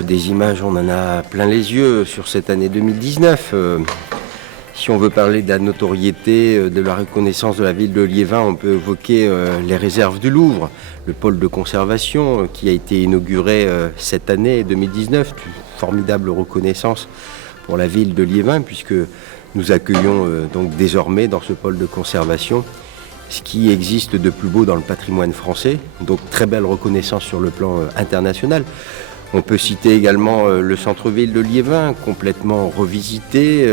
Des images, on en a plein les yeux sur cette année 2019. Si on veut parler de la notoriété, de la reconnaissance de la ville de Liévin, on peut évoquer les réserves du Louvre, le pôle de conservation qui a été inauguré cette année 2019. Une formidable reconnaissance pour la ville de Liévin, puisque nous accueillons donc désormais dans ce pôle de conservation ce qui existe de plus beau dans le patrimoine français. Donc très belle reconnaissance sur le plan international. On peut citer également le centre-ville de Liévin, complètement revisité,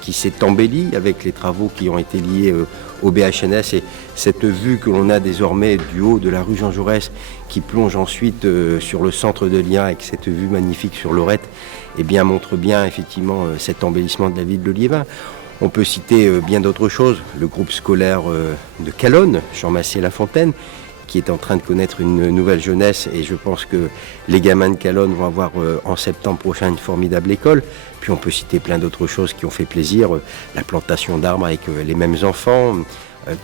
qui s'est embelli avec les travaux qui ont été liés au BHNS. Et cette vue que l'on a désormais du haut de la rue Jean Jaurès, qui plonge ensuite sur le centre de Liévin, avec cette vue magnifique sur Lorette, eh bien, montre bien effectivement cet embellissement de la ville de Liévin. On peut citer bien d'autres choses. Le groupe scolaire de Calonne, Jean Massé-Lafontaine, qui est en train de connaître une nouvelle jeunesse, et je pense que les gamins de Calonne vont avoir en septembre prochain une formidable école. Puis on peut citer plein d'autres choses qui ont fait plaisir, la plantation d'arbres avec les mêmes enfants,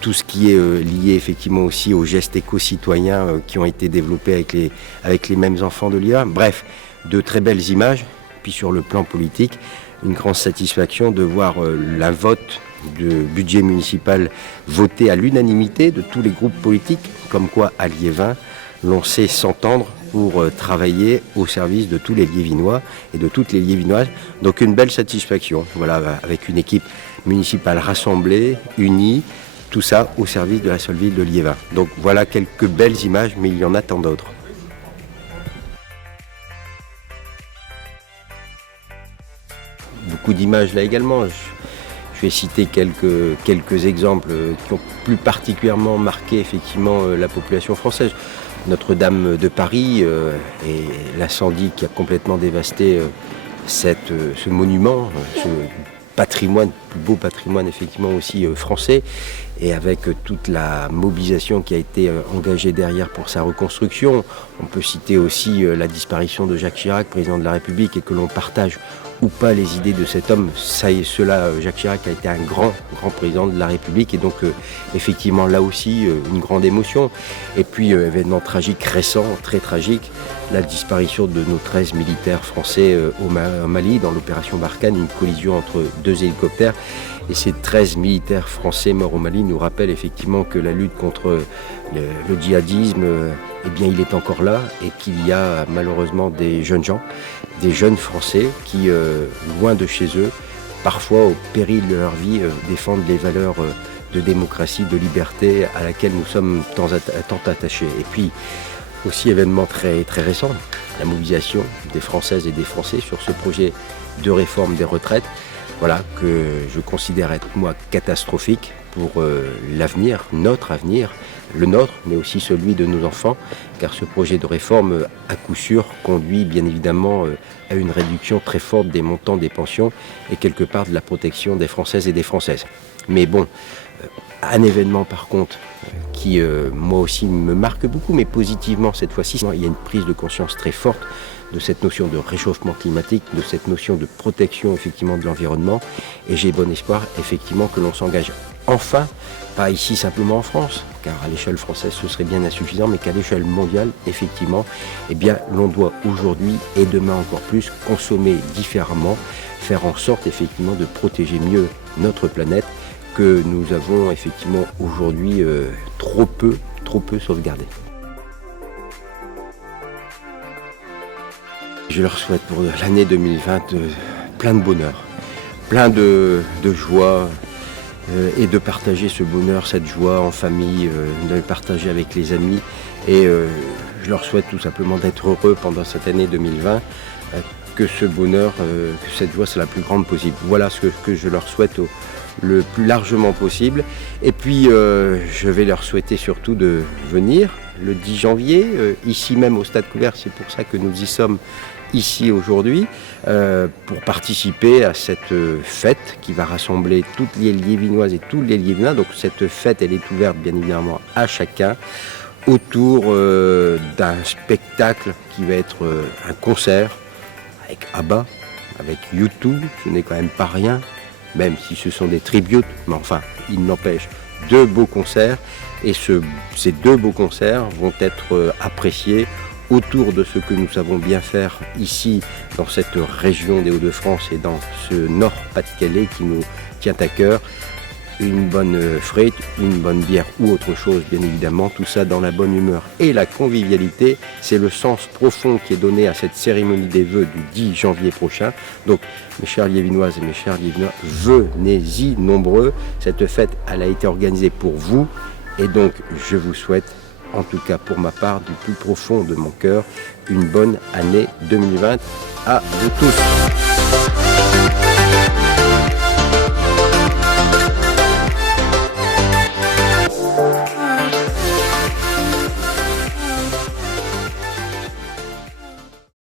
tout ce qui est lié effectivement aussi aux gestes éco-citoyens qui ont été développés avec les mêmes enfants de l'IA. Bref, de très belles images. Puis sur le plan politique, une grande satisfaction de voir la vote de budget municipal voté à l'unanimité de tous les groupes politiques, comme quoi à Liévin, l'on sait s'entendre pour travailler au service de tous les Liévinois et de toutes les Liévinoises. Donc une belle satisfaction, voilà, avec une équipe municipale rassemblée, unie, tout ça au service de la seule ville de Liévin. Donc voilà quelques belles images, mais il y en a tant d'autres. Beaucoup d'images là également. Je vais citer quelques exemples qui ont plus particulièrement marqué effectivement la population française. Notre-Dame de Paris et l'incendie qui a complètement dévasté ce monument, ce patrimoine, beau patrimoine effectivement aussi français, et avec toute la mobilisation qui a été engagée derrière pour sa reconstruction. On peut citer aussi la disparition de Jacques Chirac, président de la République, et que l'on partage ou pas les idées de cet homme, ça y est, Jacques Chirac a été un grand président de la République, et donc effectivement là aussi une grande émotion. Et puis événement tragique récent, très tragique, la disparition de nos 13 militaires français au Mali dans l'opération Barkhane, une collision entre deux hélicoptères. Et ces 13 militaires français morts au Mali nous rappellent effectivement que la lutte contre le djihadisme, eh bien, il est encore là, et qu'il y a malheureusement des jeunes gens, des jeunes Français qui, loin de chez eux, parfois au péril de leur vie, défendent les valeurs de démocratie, de liberté à laquelle nous sommes tant attachés. Et puis aussi événement très récent, la mobilisation des Françaises et des Français sur ce projet de réforme des retraites. Voilà, que je considère être, moi, catastrophique pour l'avenir, notre avenir, le nôtre, mais aussi celui de nos enfants, car ce projet de réforme, à coup sûr, conduit bien évidemment à une réduction très forte des montants des pensions et quelque part de la protection des Françaises et des Françaises. Mais bon, un événement par contre qui, moi aussi, me marque beaucoup, mais positivement cette fois-ci, il y a une prise de conscience très forte de cette notion de réchauffement climatique, de cette notion de protection effectivement de l'environnement, et j'ai bon espoir effectivement que l'on s'engage enfin, pas ici simplement en France, car à l'échelle française ce serait bien insuffisant, mais qu'à l'échelle mondiale effectivement, eh bien l'on doit aujourd'hui et demain encore plus consommer différemment, faire en sorte effectivement de protéger mieux notre planète que nous avons effectivement aujourd'hui trop peu sauvegardée. Je leur souhaite pour l'année 2020 plein de bonheur, plein de joie, et de partager ce bonheur, cette joie en famille, de le partager avec les amis. Et je leur souhaite tout simplement d'être heureux pendant cette année 2020, que ce bonheur, que cette joie soit la plus grande possible. Voilà ce que je leur souhaite le plus largement possible. Et puis je vais leur souhaiter surtout de venir le 10 janvier, ici même au Stade Couvert. C'est pour ça que nous y sommes ici aujourd'hui, pour participer à cette fête qui va rassembler toutes les Liévinoises et tous les Liévinois. Donc cette fête, elle est ouverte bien évidemment à chacun, autour d'un spectacle qui va être un concert avec ABBA, avec U2, ce n'est quand même pas rien, même si ce sont des tributes, mais enfin, il n'empêche, deux beaux concerts, et ces deux beaux concerts vont être appréciés autour de ce que nous savons bien faire ici, dans cette région des Hauts-de-France et dans ce Nord-Pas-de-Calais qui nous tient à cœur. Une bonne frite, une bonne bière ou autre chose, bien évidemment, tout ça dans la bonne humeur et la convivialité. C'est le sens profond qui est donné à cette cérémonie des vœux du 10 janvier prochain. Donc, mes chers Liévinoises et mes chers Liévinois, venez-y nombreux. Cette fête, elle a été organisée pour vous et donc je vous souhaite, en tout cas pour ma part, du plus profond de mon cœur, une bonne année 2020 à vous tous.